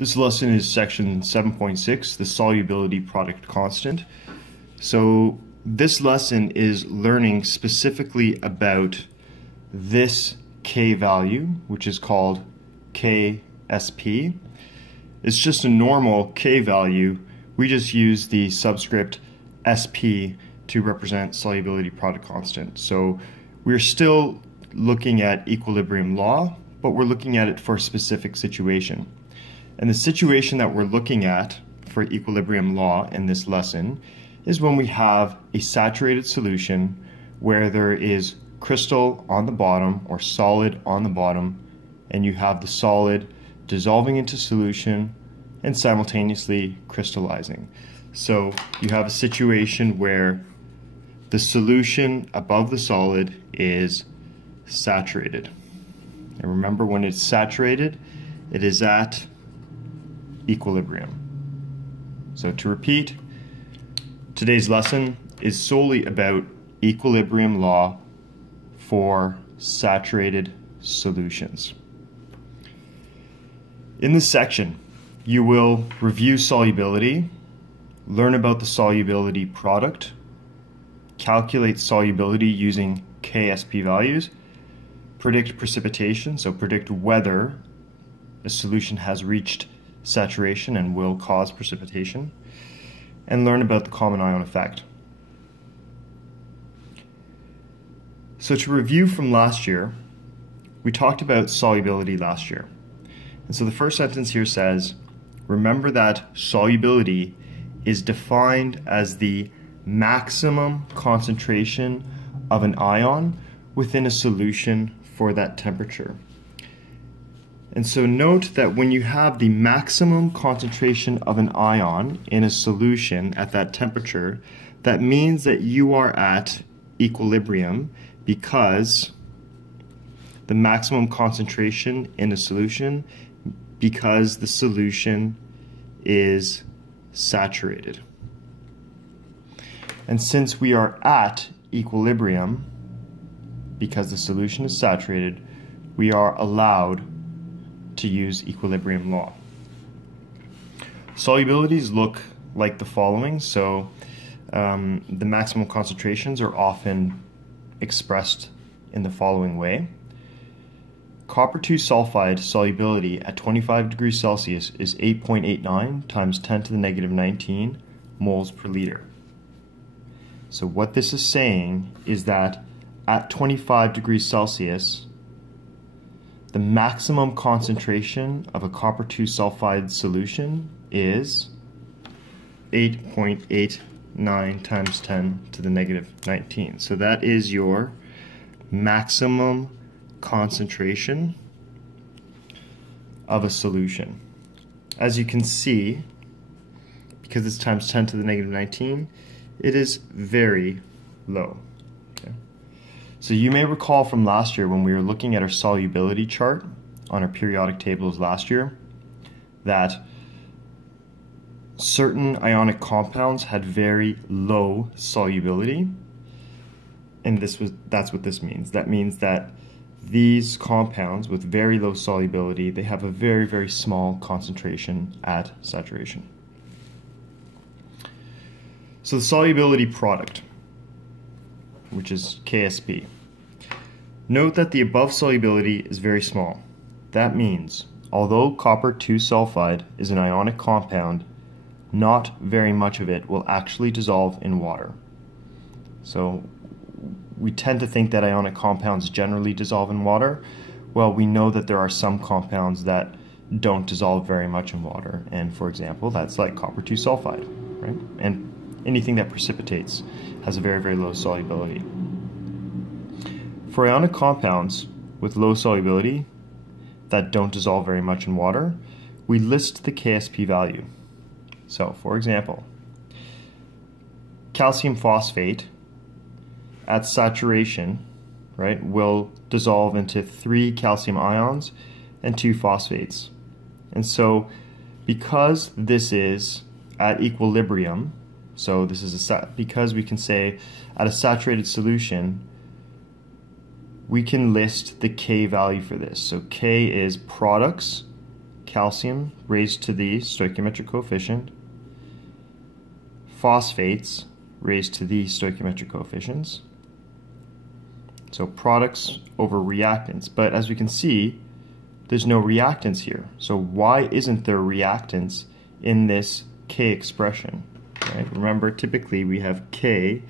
This lesson is section 7.6, the solubility product constant. So this lesson is learning specifically about this K value, which is called Ksp. It's just a normal K value. We just use the subscript Sp to represent solubility product constant. So we're still looking at equilibrium law, but we're looking at it for a specific situation. And the situation that we're looking at for equilibrium law in this lesson is when we have a saturated solution where there is crystal on the bottom or solid on the bottom, and you have the solid dissolving into solution and simultaneously crystallizing. So you have a situation where the solution above the solid is saturated. And remember, when it's saturated, it is at equilibrium. So to repeat, today's lesson is solely about equilibrium law for saturated solutions. In this section, you will review solubility, learn about the solubility product, calculate solubility using Ksp values, predict precipitation, so predict whether a solution has reached saturation and will cause precipitation, and learn about the common ion effect. So to review from last year, we talked about solubility last year. And so the first sentence here says, remember that solubility is defined as the maximum concentration of an ion within a solution for that temperature. And so note that when you have the maximum concentration of an ion in a solution at that temperature, that means that you are at equilibrium, because the maximum concentration in a solution, because the solution is saturated. And since we are at equilibrium, because the solution is saturated, we are allowed to use equilibrium law. Solubilities look like the following. So the maximum concentrations are often expressed in the following way. Copper 2 sulfide solubility at 25 degrees Celsius is 8.89 times 10 to the negative 19 moles per liter. So what this is saying is that at 25 degrees Celsius, the maximum concentration of a copper 2 sulfide solution is 8.89 times 10 to the negative 19. So that is your maximum concentration of a solution. As you can see, because it's times 10 to the negative 19, it is very low. Okay. So you may recall from last year when we were looking at our solubility chart on our periodic tables last year that certain ionic compounds had very low solubility, and that's what this means. That means that these compounds with very low solubility, they have a very, very small concentration at saturation. So the solubility product, which is Ksp. Note that the above solubility is very small. That means, although copper 2 sulfide is an ionic compound, not very much of it will actually dissolve in water. So we tend to think that ionic compounds generally dissolve in water. Well, we know that there are some compounds that don't dissolve very much in water. And for example, that's like copper 2 sulfide, right? And anything that precipitates has a very, very low solubility. For ionic compounds with low solubility that don't dissolve very much in water, we list the Ksp value. So, for example, calcium phosphate at saturation, right, will dissolve into 3 calcium ions and 2 phosphates. And so, because this is at equilibrium, so this is because we can say at a saturated solution, we can list the K value for this. So K is products calcium raised to the stoichiometric coefficient, phosphates raised to the stoichiometric coefficients. So products over reactants. But as we can see, there's no reactants here. So why isn't there reactants in this K expression? Right? Remember, typically we have K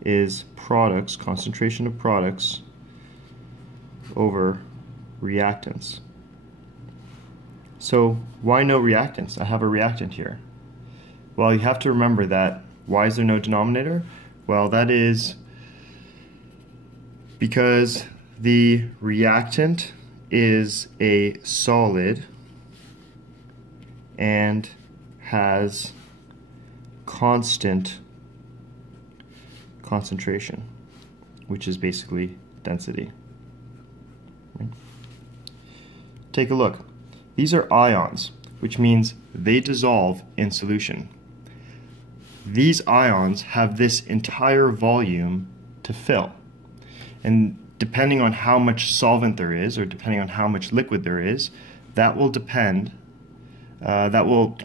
is products, concentration of products over reactants. So why no reactants? I have a reactant here. Well, you have to remember that. Why is there no denominator? Well, that is because the reactant is a solid and has constant concentration, which is basically density. Right? Take a look. These are ions, which means they dissolve in solution. These ions have this entire volume to fill. And depending on how much solvent there is, or depending on how much liquid there is, that will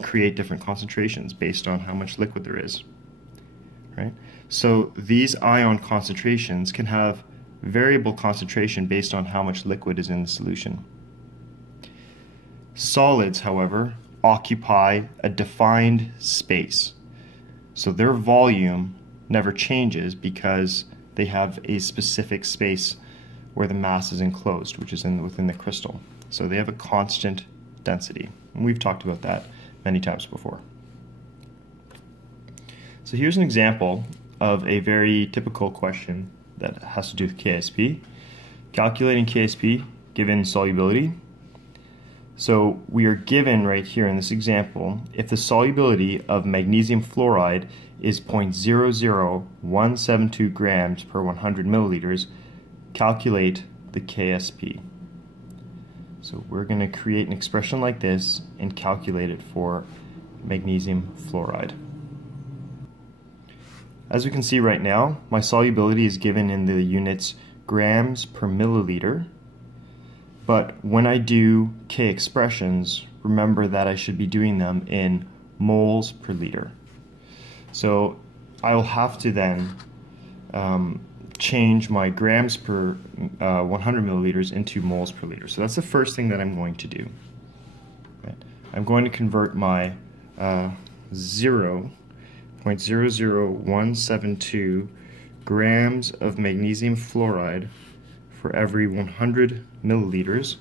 create different concentrations based on how much liquid there is. Right? So these ion concentrations can have variable concentration based on how much liquid is in the solution. Solids, however, occupy a defined space. So their volume never changes because they have a specific space where the mass is enclosed, which is within the crystal. So they have a constant density. And we've talked about that many times before. So here's an example of a very typical question that has to do with Ksp. Calculating Ksp given solubility. So we are given right here in this example, if the solubility of magnesium fluoride is 0.00172 grams per 100 milliliters, calculate the Ksp. So we're going to create an expression like this and calculate it for magnesium fluoride. As we can see right now, my solubility is given in the units grams per milliliter. But when I do K expressions, remember that I should be doing them in moles per liter. So I will have to then change my grams per 100 milliliters into moles per liter. So that's the first thing that I'm going to do. Right. I'm going to convert my 0.00172 grams of magnesium fluoride for every 100 milliliters,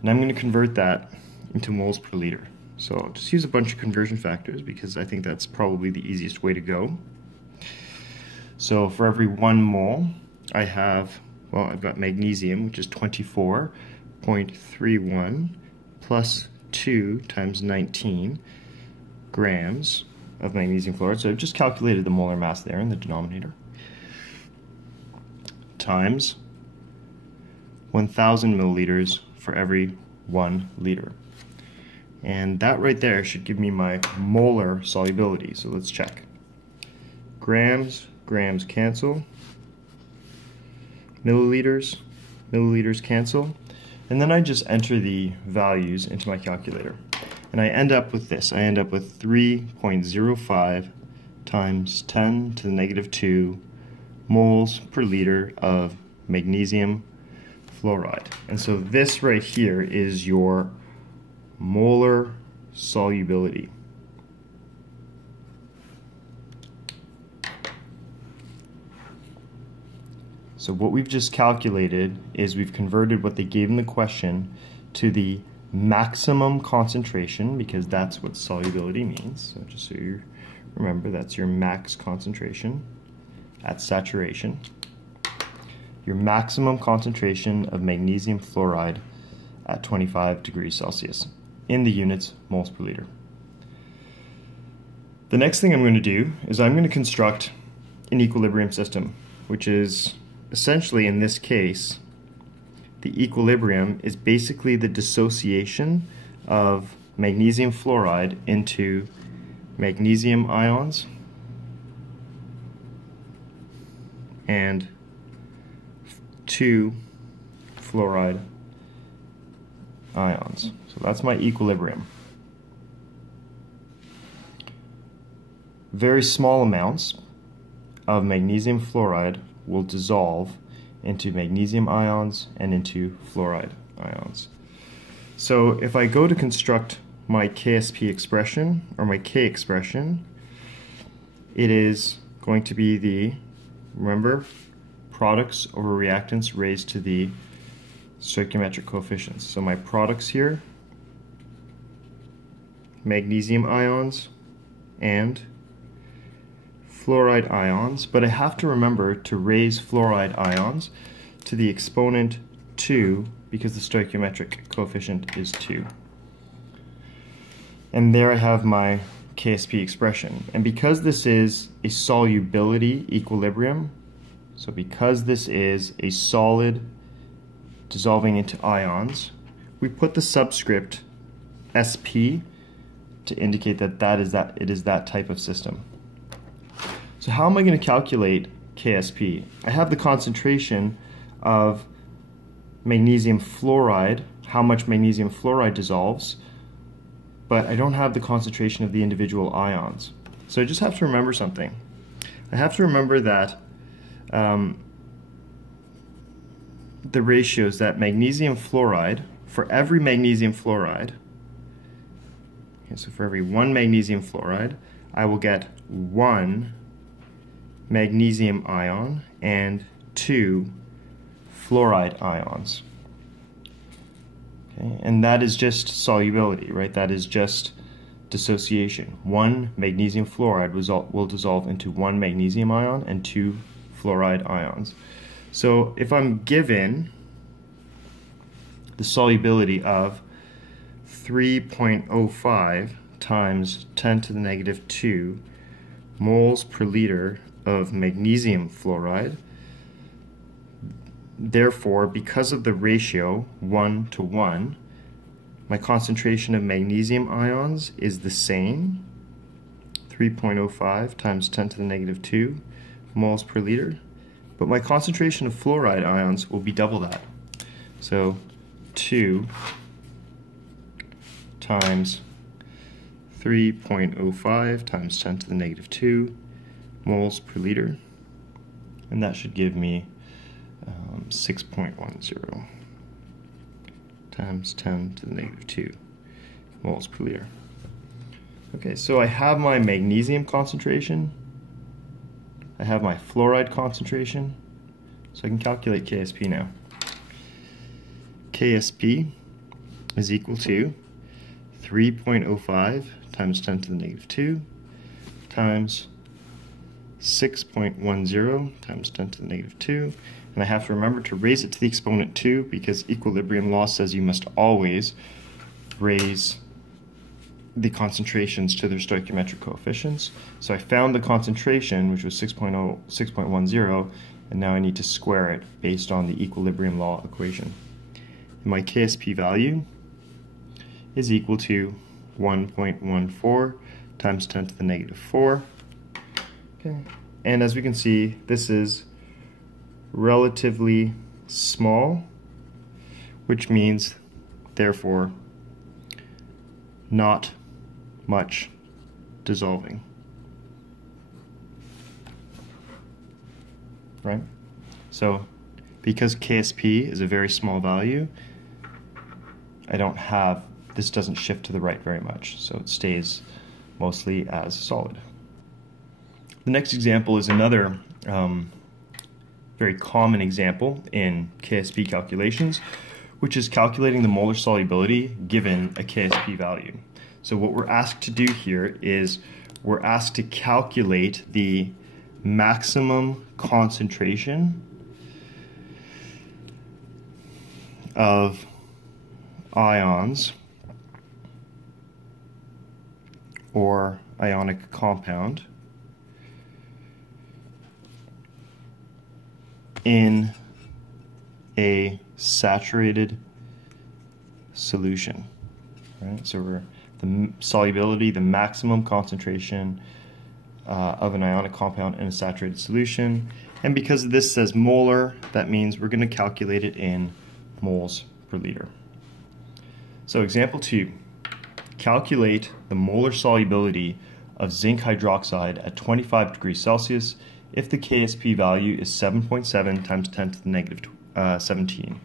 and I'm going to convert that into moles per liter. So I'll just use a bunch of conversion factors because I think that's probably the easiest way to go. So for every 1 mole, I've got magnesium, which is 24.31 plus 2 times 19 grams of magnesium fluoride. So I've just calculated the molar mass there in the denominator, times 1,000 milliliters for every 1 liter. And that right there should give me my molar solubility. So let's check. Grams cancel. Milliliters cancel. And then I just enter the values into my calculator. And I end up with this. I end up with 3.05 times 10 to the negative 2 moles per liter of magnesium fluoride. And so this right here is your molar solubility. So what we've just calculated is we've converted what they gave in the question to the maximum concentration, because that's what solubility means. So just so you remember, that's your max concentration at saturation. Your maximum concentration of magnesium fluoride at 25 degrees Celsius in the units moles per liter. The next thing I'm going to do is I'm going to construct an equilibrium system, which is essentially, in this case, the equilibrium is basically the dissociation of magnesium fluoride into magnesium ions and 2 fluoride ions. So that's my equilibrium. Very small amounts of magnesium fluoride will dissolve into magnesium ions and into fluoride ions. So if I go to construct my Ksp expression, or my K expression, it is going to be the, remember, products over reactants raised to the stoichiometric coefficients. So my products here, magnesium ions and fluoride ions, but I have to remember to raise fluoride ions to the exponent 2 because the stoichiometric coefficient is 2. And there I have my Ksp expression. And because this is a solubility equilibrium, so because this is a solid dissolving into ions, we put the subscript Sp to indicate that it is that type of system. So how am I going to calculate Ksp? I have the concentration of magnesium fluoride, how much magnesium fluoride dissolves, but I don't have the concentration of the individual ions. So I just have to remember something. I have to remember that the ratios that magnesium fluoride, for every magnesium fluoride, okay, so for every 1 magnesium fluoride, I will get 1 magnesium ion and 2 fluoride ions. Okay, and that is just solubility, right? That is just dissociation. 1 magnesium fluoride will dissolve into 1 magnesium ion and 2 fluoride ions. So if I'm given the solubility of 3.05 times 10 to the negative 2 moles per liter of magnesium fluoride, therefore, because of the ratio 1 to 1, my concentration of magnesium ions is the same, 3.05 times 10 to the negative 2 moles per liter, but my concentration of fluoride ions will be double that. So 2 times 3.05 times 10 to the negative 2 moles per liter, and that should give me 6.10 times 10 to the negative 2 moles per liter. Okay, so I have my magnesium concentration, I have my fluoride concentration, so I can calculate Ksp now. Ksp is equal to 3.05 times 10 to the negative 2 times 6.10 times 10 to the negative 2, and I have to remember to raise it to the exponent 2 because equilibrium law says you must always raise the concentrations to their stoichiometric coefficients. So I found the concentration, which was 6.10, and now I need to square it based on the equilibrium law equation. And my Ksp value is equal to 1.14 times 10 to the negative 4. Okay. And as we can see, this is relatively small, which means, therefore, not much dissolving. Right? So, because Ksp is a very small value, this doesn't shift to the right very much, so it stays mostly as solid. The next example is another very common example in Ksp calculations, which is calculating the molar solubility given a Ksp value. So what we're asked to do here is we're asked to calculate the maximum concentration of ions or ionic compound in a saturated solution. Right? So the solubility, the maximum concentration of an ionic compound in a saturated solution. And because this says molar, that means we're going to calculate it in moles per liter. So example 2, calculate the molar solubility of zinc hydroxide at 25 degrees Celsius if the Ksp value is 7.7 times 10 to the negative 17.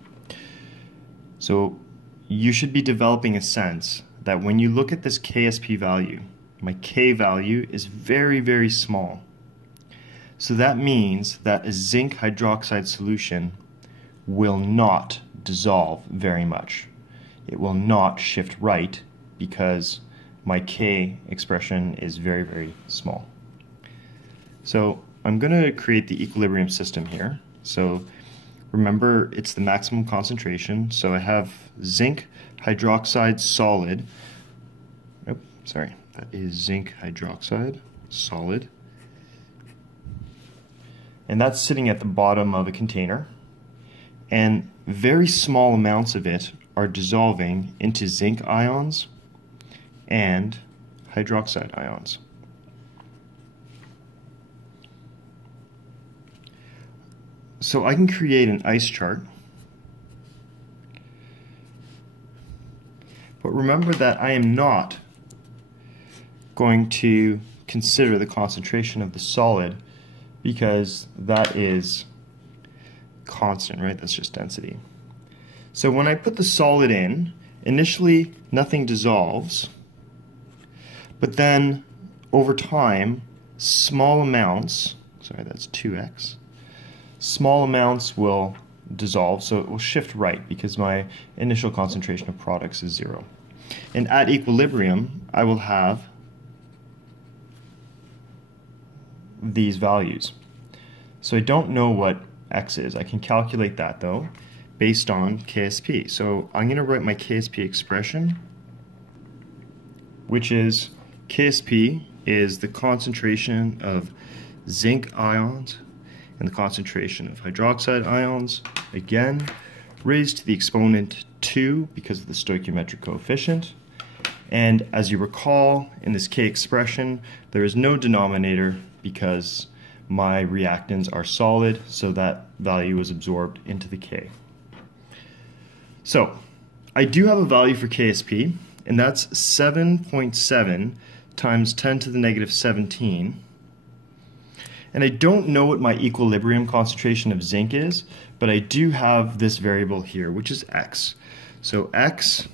So you should be developing a sense that when you look at this Ksp value, my K value is very, very small. So that means that a zinc hydroxide solution will not dissolve very much. It will not shift right because my K expression is very, very small. So I'm going to create the equilibrium system here. So remember, it's the maximum concentration. So I have zinc hydroxide solid. Oh, sorry, that is zinc hydroxide solid. And that's sitting at the bottom of a container. And very small amounts of it are dissolving into zinc ions and hydroxide ions. So I can create an ice chart. But remember that I am not going to consider the concentration of the solid because that is constant, right? That's just density. So when I put the solid in, initially nothing dissolves, but then over time, small amounts, sorry, that's 2x, small amounts will dissolve, so it will shift right because my initial concentration of products is 0. And at equilibrium, I will have these values. So I don't know what x is. I can calculate that though based on Ksp. So I'm going to write my Ksp expression, which is Ksp is the concentration of zinc ions and the concentration of hydroxide ions, again, raised to the exponent 2 because of the stoichiometric coefficient. And as you recall, in this K expression, there is no denominator because my reactants are solid, so that value is absorbed into the K. So I do have a value for Ksp, and that's 7.7 times 10 to the negative 17. And I don't know what my equilibrium concentration of zinc is, but I do have this variable here, which is x. So x,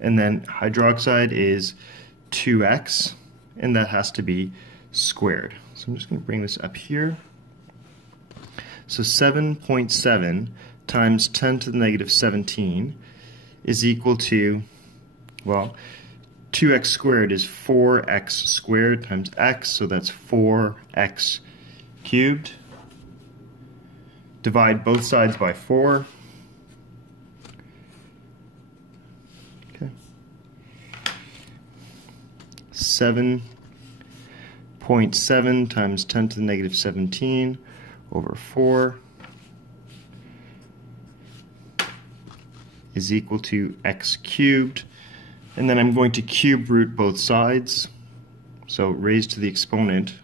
and then hydroxide is 2x, and that has to be squared. So I'm just going to bring this up here. So 7.7 times 10 to the negative 17 is equal to, well, 2x squared is 4x squared times x, so that's 4x cubed. Divide both sides by 4. Okay. 7.7 times 10 to the negative 17 over 4 is equal to x cubed. And then I'm going to cube root both sides. So raised to the exponent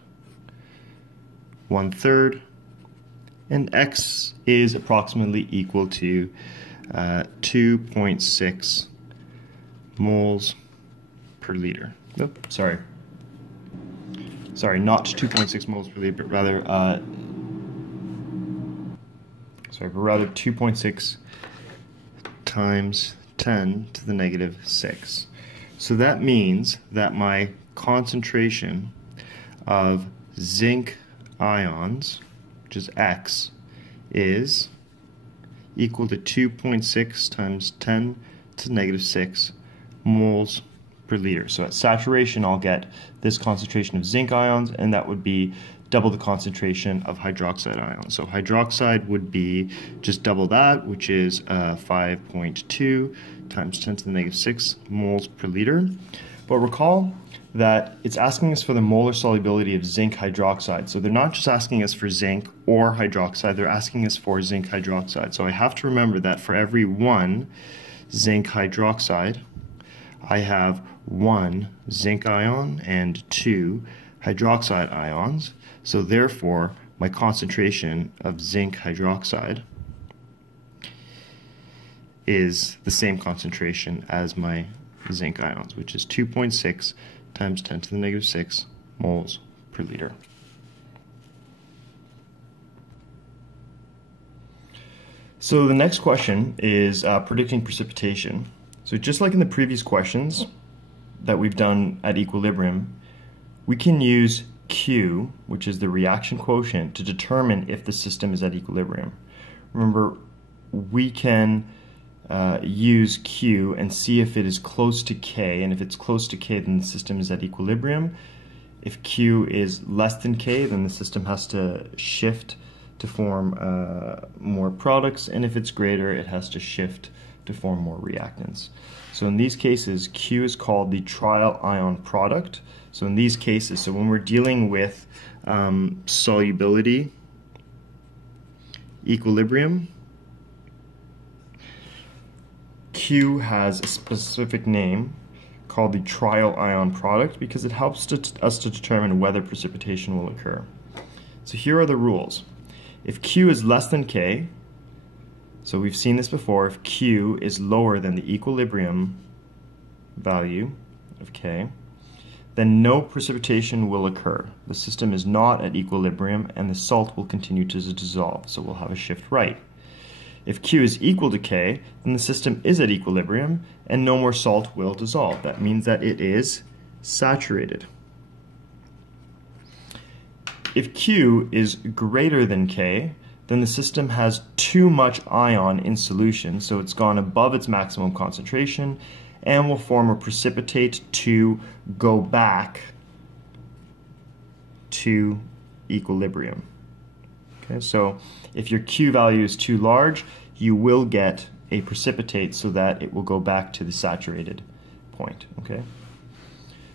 1/3. And x is approximately equal to 2.6 moles per liter. Nope, sorry, not 2.6 moles per liter, but rather, rather 2.6 times 10 to the negative 6. So that means that my concentration of zinc ions, which is x, is equal to 2.6 times 10 to the negative 6 moles per liter. So at saturation I'll get this concentration of zinc ions, and that would be double the concentration of hydroxide ions. So hydroxide would be just double that, which is 5.2 times 10 to the negative 6 moles per liter. But recall that it's asking us for the molar solubility of zinc hydroxide. So they're not just asking us for zinc or hydroxide, they're asking us for zinc hydroxide. So I have to remember that for every 1 zinc hydroxide, I have 1 zinc ion and 2 hydroxide ions. So therefore, my concentration of zinc hydroxide is the same concentration as my zinc ions, which is 2.6 times 10 to the negative 6 moles per liter. So the next question is predicting precipitation. So just like in the previous questions that we've done at equilibrium, we can use Q, which is the reaction quotient, to determine if the system is at equilibrium. Remember, we can use Q and see if it is close to K, and if it's close to K, then the system is at equilibrium. If Q is less than K, then the system has to shift to form more products, and if it's greater, it has to shift to form more reactants. So in these cases, Q is called the trial ion product. So in these cases, so when we're dealing with solubility equilibrium, Q has a specific name called the trial ion product because it helps us to determine whether precipitation will occur. So here are the rules. If Q is less than K, so we've seen this before, if Q is lower than the equilibrium value of K, then no precipitation will occur. The system is not at equilibrium and the salt will continue to dissolve, so we'll have a shift right. If Q is equal to K, then the system is at equilibrium and no more salt will dissolve. That means that it is saturated. If Q is greater than K, then the system has too much ion in solution, so it's gone above its maximum concentration and will form a precipitate to go back to equilibrium. Okay, so if your Q value is too large, you will get a precipitate so that it will go back to the saturated point. Okay,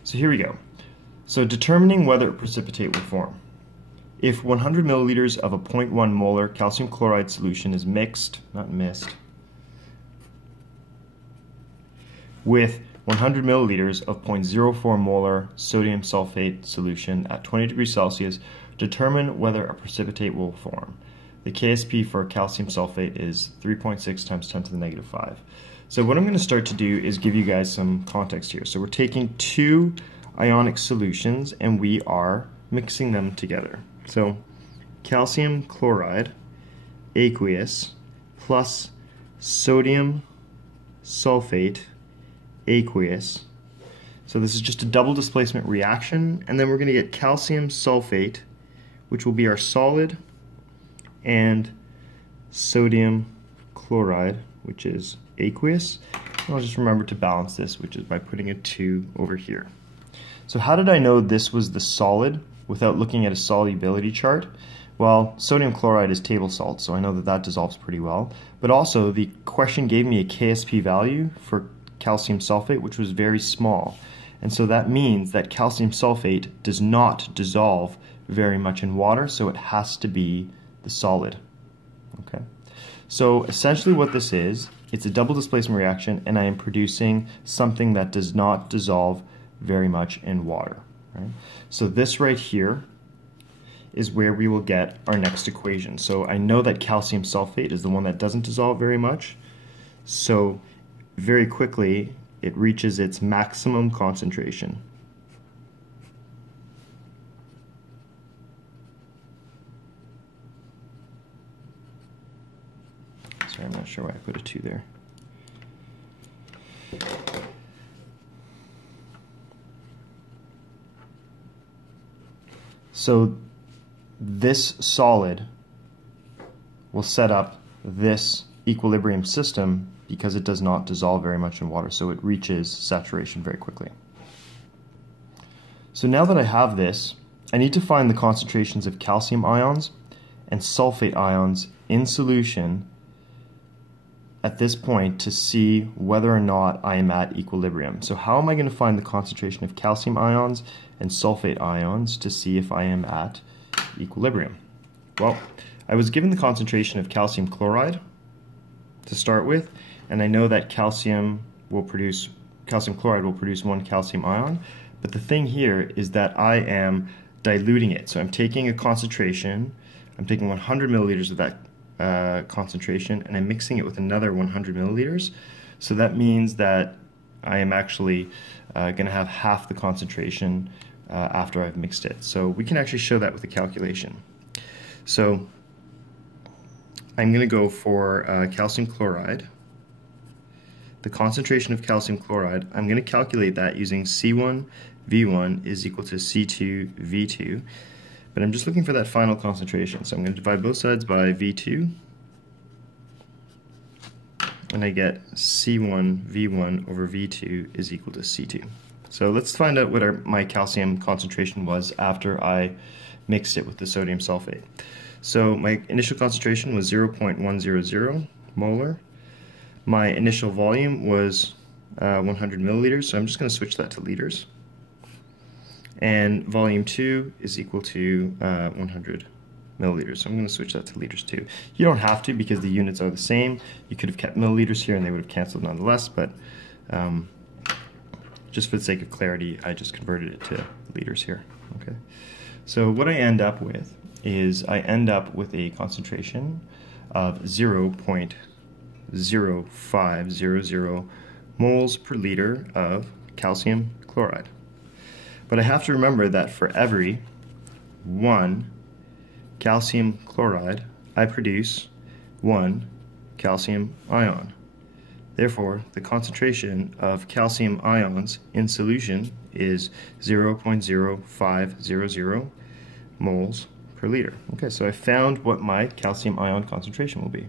so here we go. So determining whether a precipitate will form. If 100 milliliters of a 0.1 molar calcium chloride solution is mixed, not missed, with 100 milliliters of 0.04 molar sodium sulfate solution at 20 degrees Celsius, determine whether a precipitate will form. The Ksp for calcium sulfate is 3.6 times 10 to the negative 5. So what I'm going to start to do is give you guys some context here. So we're taking two ionic solutions and we are mixing them together. So calcium chloride aqueous plus sodium sulfate aqueous. So this is just a double displacement reaction, and then we're going to get calcium sulfate, which will be our solid, and sodium chloride, which is aqueous. And I'll just remember to balance this, which is by putting a 2 over here. So how did I know this was the solid without looking at a solubility chart? Well, sodium chloride is table salt, so I know that that dissolves pretty well. But also, the question gave me a Ksp value for calcium sulfate, which was very small. And so that means that calcium sulfate does not dissolve very much in water, so it has to be the solid. Okay. So essentially what this is, it's a double displacement reaction, and I am producing something that does not dissolve very much in water. Right? So this right here is where we will get our next equation. So I know that calcium sulfate is the one that doesn't dissolve very much. So very quickly it reaches its maximum concentration. Sorry, I'm not sure why I put a 2 there. So this solid will set up this equilibrium system because it does not dissolve very much in water, so it reaches saturation very quickly. So now that I have this, I need to find the concentrations of calcium ions and sulfate ions in solution at this point to see whether or not I am at equilibrium. So how am I going to find the concentration of calcium ions and sulfate ions to see if I am at equilibrium? Well, I was given the concentration of calcium chloride to start with, and I know that calcium chloride will produce 1 calcium ion, but the thing here is that I am diluting it. So I'm taking a concentration, I'm taking 100 milliliters of that concentration and I'm mixing it with another 100 milliliters. So that means that I am actually going to have half the concentration after I've mixed it. So we can actually show that with a calculation. So I'm going to go for calcium chloride. The concentration of calcium chloride, I'm going to calculate that using C1V1 is equal to C2V2. But I'm just looking for that final concentration. So I'm going to divide both sides by V2. And I get C1V1 over V2 is equal to C2. So let's find out what my calcium concentration was after I mixed it with the sodium sulfate. So my initial concentration was 0.100 molar. My initial volume was 100 milliliters, so I'm just going to switch that to liters. And volume 2 is equal to 100 milliliters, so I'm going to switch that to liters too. You don't have to because the units are the same. You could have kept milliliters here and they would have canceled nonetheless, but just for the sake of clarity, I just converted it to liters here. Okay. So what I end up with is I end up with a concentration of 0.0500 moles per liter of calcium chloride. But I have to remember that for every 1 calcium chloride, I produce 1 calcium ion. Therefore, the concentration of calcium ions in solution is 0.0500 moles per liter. Okay, so I found what my calcium ion concentration will be.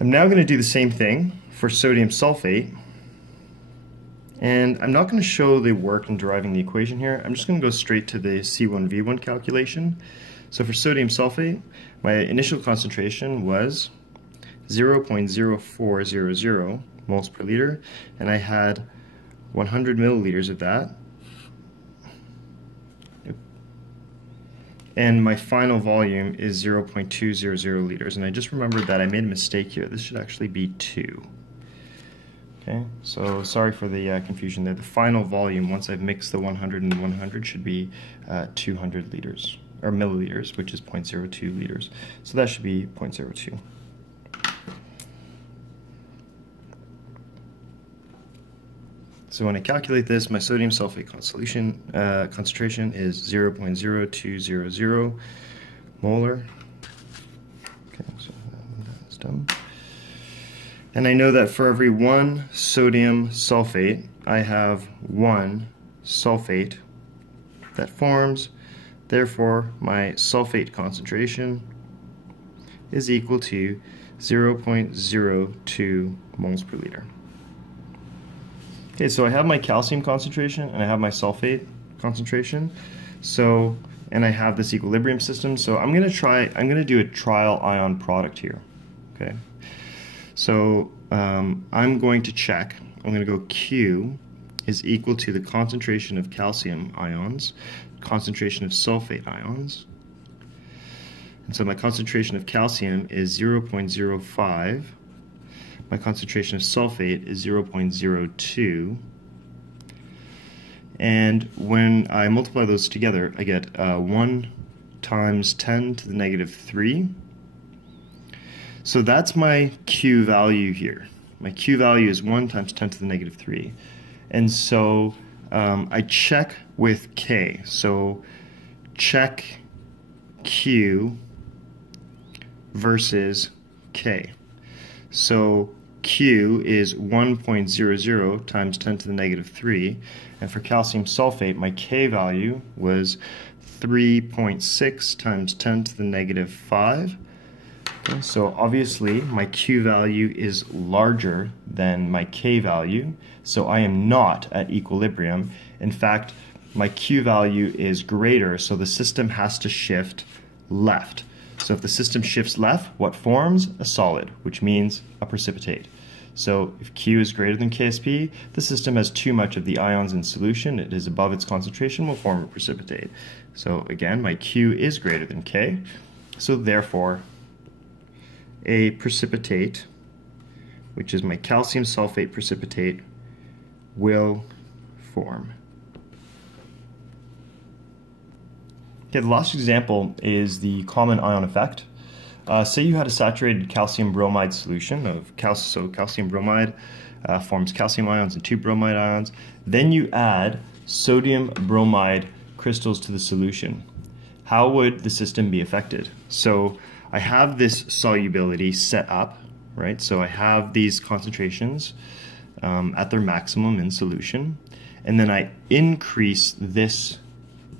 I'm now going to do the same thing for sodium sulfate, and I'm not going to show the work in deriving the equation here. I'm just going to go straight to the C1V1 calculation. So for sodium sulfate, my initial concentration was 0.0400 moles per liter, and I had 100 milliliters of that. And my final volume is 0.200 liters. And I just remembered that I made a mistake here. This should actually be 2. Okay, so sorry for the confusion there. The final volume, once I've mixed the 100 and 100, should be 200 liters, or milliliters, which is 0.02 liters. So that should be 0.02. So when I calculate this, my sodium sulfate concentration is 0.0200 molar. Okay, so that's done. And I know that for every 1 sodium sulfate, I have 1 sulfate that forms. Therefore, my sulfate concentration is equal to 0.02 moles per liter. Okay, so I have my calcium concentration and I have my sulfate concentration. So, and I have this equilibrium system. So I'm going to do a trial ion product here. Okay. So I'm going to check. I'm going to go Q is equal to the concentration of calcium ions, concentration of sulfate ions. And so my concentration of calcium is 0.05. My concentration of sulfate is 0.02. And when I multiply those together, I get 1 times 10 to the negative 3. So that's my Q value here. My Q value is 1 times 10 to the negative 3. And so I check with K. So check Q versus K. So Q is 1.00 times 10 to the negative 3. And for calcium sulfate, my K value was 3.6 times 10 to the negative 5. Okay, so obviously my Q value is larger than my K value, so I am not at equilibrium. In fact, my Q value is greater, so the system has to shift left. So if the system shifts left, what forms? A solid, which means a precipitate. So if Q is greater than Ksp, the system has too much of the ions in solution, it is above its concentration, will form a precipitate. So again, my Q is greater than K, so therefore a precipitate, which is my calcium sulfate precipitate, will form. Okay, the last example is the common ion effect. say you had a saturated calcium bromide solution of calcium bromide forms calcium ions and 2 bromide ions. Then you add sodium bromide crystals to the solution. How would the system be affected? So I have this solubility set up, right? So I have these concentrations at their maximum in solution, and then I increase this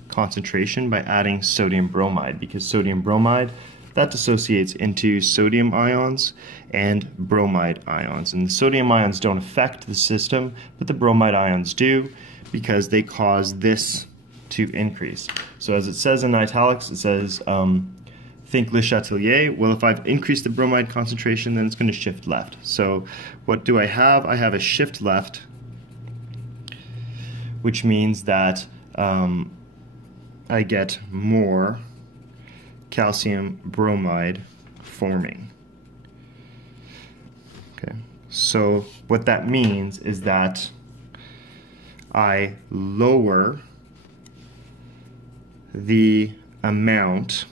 concentration by adding sodium bromide, because sodium bromide, that dissociates into sodium ions and bromide ions. And the sodium ions don't affect the system, but the bromide ions do, because they cause this to increase. So as it says in italics, it says, think Le Chatelier. Well, if I've increased the bromide concentration, then it's going to shift left. So what do I have? I have a shift left, which means that I get more calcium bromide forming. Okay, so what that means is that I lower the amount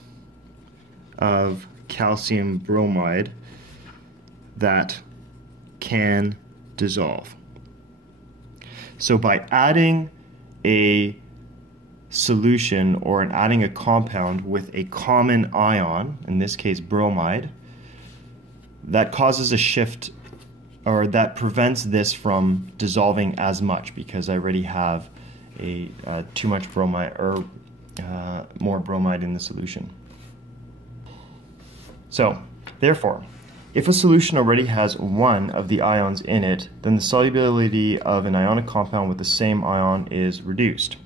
of calcium bromide that can dissolve. So by adding a solution or adding a compound with a common ion, in this case bromide, that causes a shift, or that prevents this from dissolving as much, because I already have too much bromide, or more bromide in the solution. So therefore, if a solution already has one of the ions in it, then the solubility of an ionic compound with the same ion is reduced.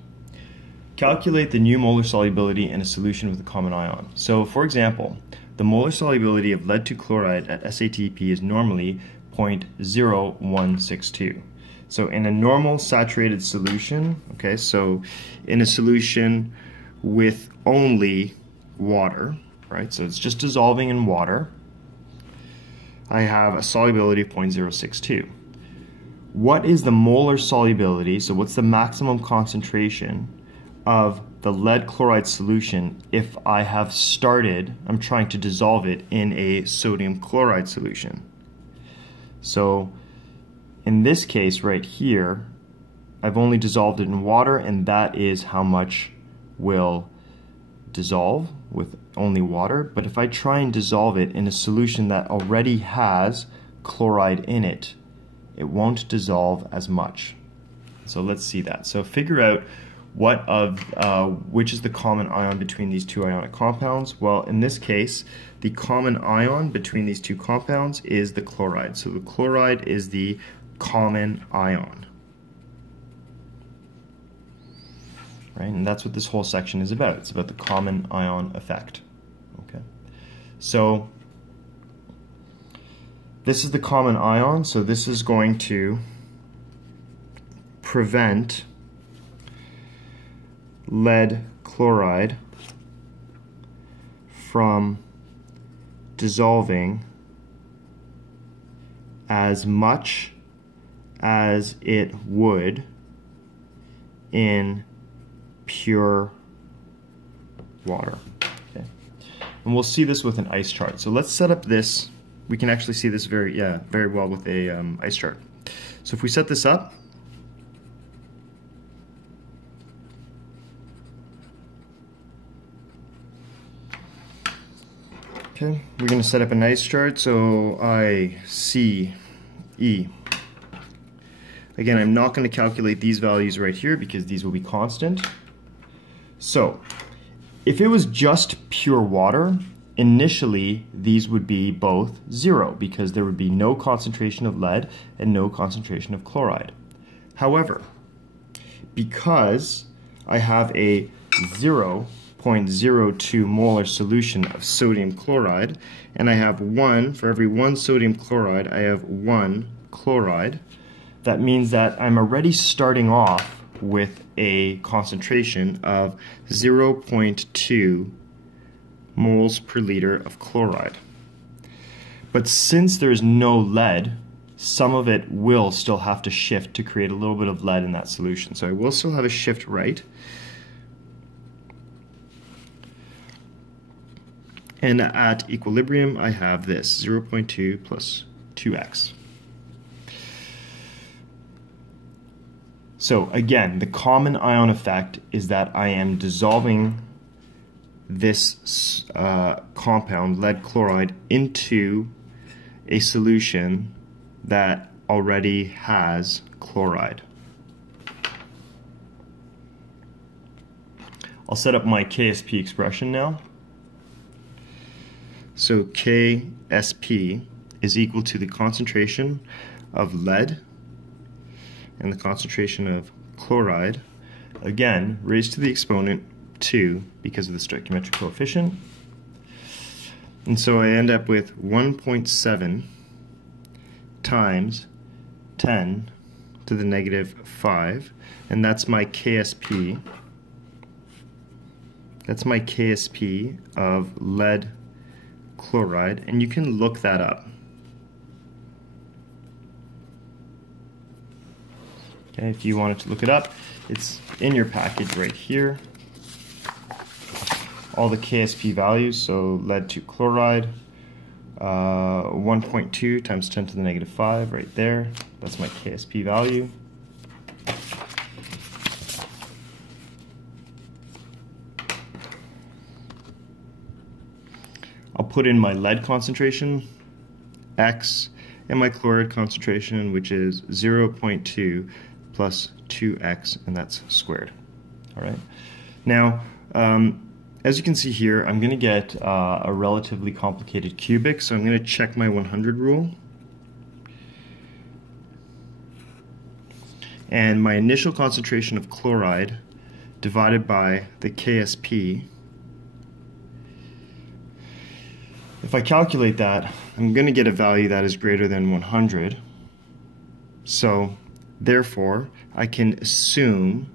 Calculate the new molar solubility in a solution with a common ion. So for example, the molar solubility of lead 2 chloride at SATP is normally 0.0162. So in a normal saturated solution, okay, so in a solution with only water, right, so it's just dissolving in water, I have a solubility of 0.062. What is the molar solubility, so what's the maximum concentration of the lead chloride solution if I have started, I'm trying to dissolve it in a sodium chloride solution? So in this case right here, I've only dissolved it in water, and that is how much will dissolve with only water. But if I try and dissolve it in a solution that already has chloride in it, it won't dissolve as much. So let's see that. So figure out which is the common ion between these two ionic compounds. Well, in this case, the common ion between these two compounds is the chloride. So the chloride is the common ion. Right? And that's what this whole section is about. It's about the common ion effect. Okay. So this is the common ion, so this is going to prevent lead chloride from dissolving as much as it would in pure water. Okay. And we'll see this with an ice chart. So let's set up this. We can actually see this very well with a ice chart. So if we set this up, okay, we're going to set up an ice chart. So I, C, E. Again, I'm not going to calculate these values right here because these will be constant. So if it was just pure water, initially these would be both 0 because there would be no concentration of lead and no concentration of chloride. However, because I have a 0.02 molar solution of sodium chloride, and I have for every 1 sodium chloride, I have 1 chloride, that means that I'm already starting off with a concentration of 0.2 moles per liter of chloride. But since there's no lead, some of it will still have to shift to create a little bit of lead in that solution. So I will still have a shift right. And at equilibrium, I have this 0.2 plus 2x. So again, the common ion effect is that I am dissolving this compound, lead chloride, into a solution that already has chloride. I'll set up my Ksp expression now. So Ksp is equal to the concentration of lead and the concentration of chloride, again raised to the exponent 2 because of the stoichiometric coefficient. And so I end up with 1.7 times 10 to the negative 5, and that's my Ksp. That's my Ksp of lead chloride, and you can look that up. Okay, if you wanted to look it up, it's in your package right here. All the Ksp values, so lead to chloride, 1.2 times 10 to the negative 5 right there. That's my Ksp value. I'll put in my lead concentration, X, and my chloride concentration, which is 0.2 plus 2x, and that's squared. All right. Now, as you can see here, I'm going to get a relatively complicated cubic, so I'm going to check my 100 rule. And my initial concentration of chloride divided by the Ksp, if I calculate that, I'm going to get a value that is greater than 100. So, therefore, I can assume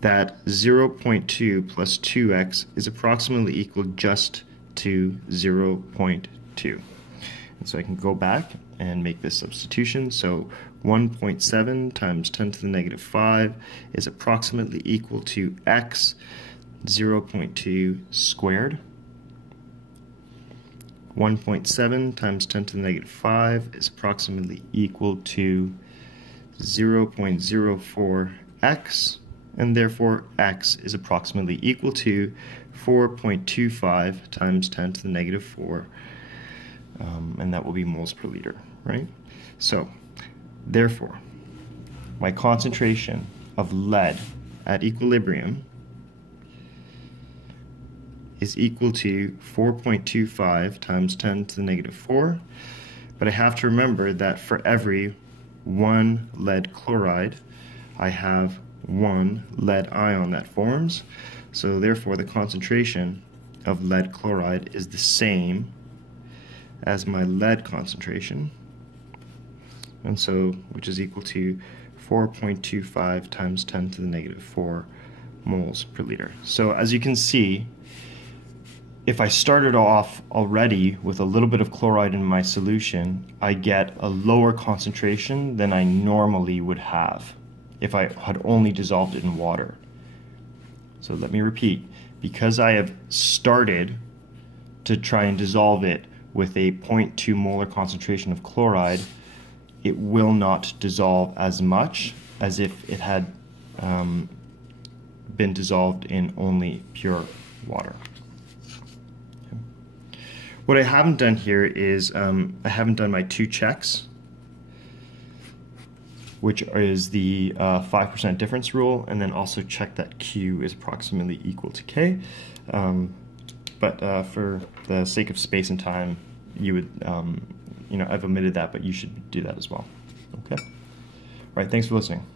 that 0.2 plus 2x is approximately equal just to 0.2. And so I can go back and make this substitution. So 1.7 times 10 to the negative 5 is approximately equal to x 0.2 squared. 1.7 times 10 to the negative 5 is approximately equal to 0.04x, and therefore x is approximately equal to 4.25 times 10 to the negative 4, and that will be moles per liter, right? So, therefore, my concentration of lead at equilibrium is equal to 4.25 times 10 to the negative 4, but I have to remember that for every 1 lead chloride, I have 1 lead ion that forms, so therefore the concentration of lead chloride is the same as my lead concentration, and so which is equal to 4.25 times 10 to the negative 4 moles per liter. So as you can see, if I started off already with a little bit of chloride in my solution, I get a lower concentration than I normally would have if I had only dissolved it in water. So let me repeat, because I have started to try and dissolve it with a 0.2 molar concentration of chloride, it will not dissolve as much as if it had been dissolved in only pure water. What I haven't done here is I haven't done my 2 checks, which is the 5% difference rule, and then also check that Q is approximately equal to K. But for the sake of space and time, you would, I've omitted that, but you should do that as well. Okay? All right, thanks for listening.